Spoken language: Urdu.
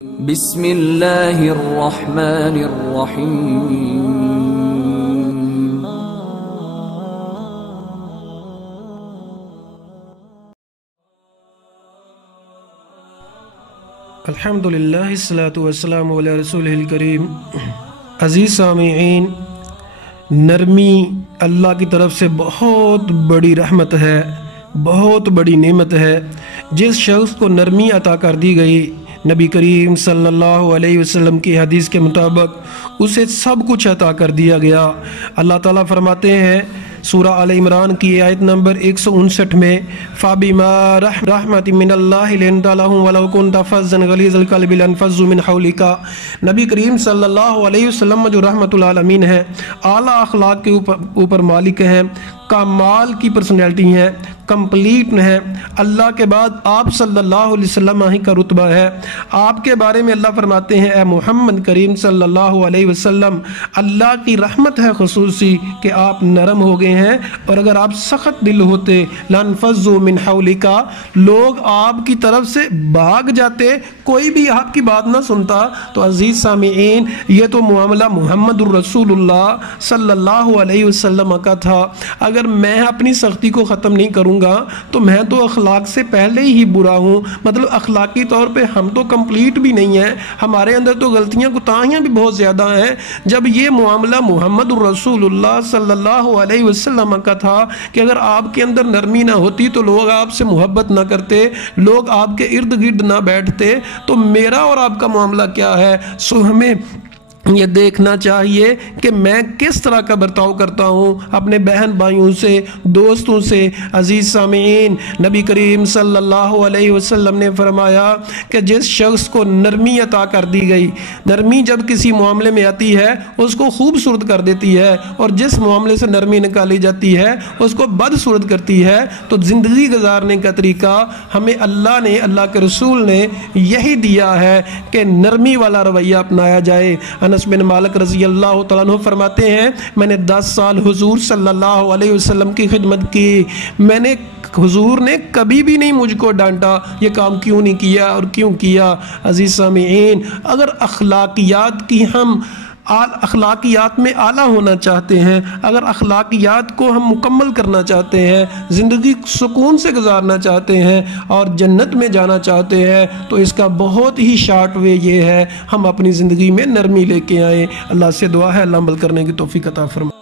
بسم اللہ الرحمن الرحیم۔ الحمدللہ الصلاۃ والسلام علی رسولہ الکریم۔ عزیز سامعین، نرمی اللہ کی طرف سے بہت بڑی رحمت ہے، بہت بڑی نعمت ہے۔ جس شخص کو نرمی عطا کر دی گئی، نبی کریم صلی اللہ علیہ وسلم کی حدیث کے مطابق اسے سب کچھ عطا کر دیا گیا۔ اللہ تعالیٰ فرماتے ہیں سورہ آل عمران کی آیت نمبر 159 میں، فَبِمَا رَحْمَةٍ مِّنَ اللَّهِ لِنْتَ لَهُمْ وَلَوْ كُنْتَ فَظًّا غَلِيظَ الْقَلْبِ لَانفَضُّوا مِنْ حَوْلِكَ۔ نبی کریم صلی اللہ علیہ وسلم جو رحمت العالمین ہے، اعلیٰ اخلاق کے اوپر مالک ہیں، کمال کی پرسنالٹی ہے، کمپلیٹ ہے۔ اللہ کے بعد آپ صلی اللہ علیہ وسلم ہی کا رتبہ ہے۔ آپ کے بارے میں اللہ فرماتے ہیں، اے محمد کریم صلی اللہ علیہ وسلم، اللہ کی رحمت ہے خصوصی کہ آپ نرم ہو گئے ہیں، اور اگر آپ سخت دل ہوتے لانفضوا من حولک، لوگ آپ کی طرف سے بھاگ جاتے، کوئی بھی آپ کی بات نہ سنتا۔ تو عزیز سامعین، یہ تو معاملہ محمد الرسول اللہ صلی اللہ علیہ وسلم کا تھا۔ اگر میں اپنی سختی کو ختم نہیں کروں گا تو میں تو اخلاق سے پہلے ہی برا ہوں، مطلب اخلاقی طور پہ ہم تو کمپلیٹ بھی نہیں ہیں، ہمارے اندر تو غلطیاں کوتاہیاں بھی بہت زیادہ ہیں۔ جب یہ معاملہ محمد الرسول اللہ صلی اللہ علیہ وسلم کا تھا کہ اگر آپ کے اندر نرمی نہ ہوتی تو لوگ آپ سے محبت نہ کرتے، لوگ آپ کے ارد گرد نہ بیٹھتے، تو میرا اور آپ کا معاملہ کیا ہے؟ سو ہمیں یہ دیکھنا چاہیے کہ میں کس طرح کا برتاؤ کرتا ہوں اپنے بہن بھائیوں سے، دوستوں سے۔ عزیز سامعین، نبی کریم صلی اللہ علیہ وسلم نے فرمایا کہ جس شخص کو نرمی عطا کر دی گئی، نرمی جب کسی معاملے میں آتی ہے اس کو خوبصورت کر دیتی ہے، اور جس معاملے سے نرمی نکالی جاتی ہے اس کو بدصورت کرتی ہے۔ تو زندگی گزارنے کا طریقہ ہمیں اللہ کے رسول نے یہی دیا ہے کہ نرمی والا رویہ اپنایا جائے۔ انس بن مالک رضی اللہ تعالیٰ عنہ فرماتے ہیں، میں نے 10 سال حضور صلی اللہ علیہ وسلم کی خدمت کی، حضور نے کبھی بھی نہیں مجھ کو ڈانٹا یہ کام کیوں نہیں کیا اور کیوں کیا۔ عزیز سامعین، اگر اخلاقیات میں اعلیٰ ہونا چاہتے ہیں، اگر اخلاقیات کو ہم مکمل کرنا چاہتے ہیں، زندگی سکون سے گزارنا چاہتے ہیں اور جنت میں جانا چاہتے ہیں، تو اس کا بہت ہی شارٹ وے یہ ہے، ہم اپنی زندگی میں نرمی لے کے آئیں۔ اللہ سے دعا ہے اللہ عمل کرنے کی توفیق عطا فرمائے۔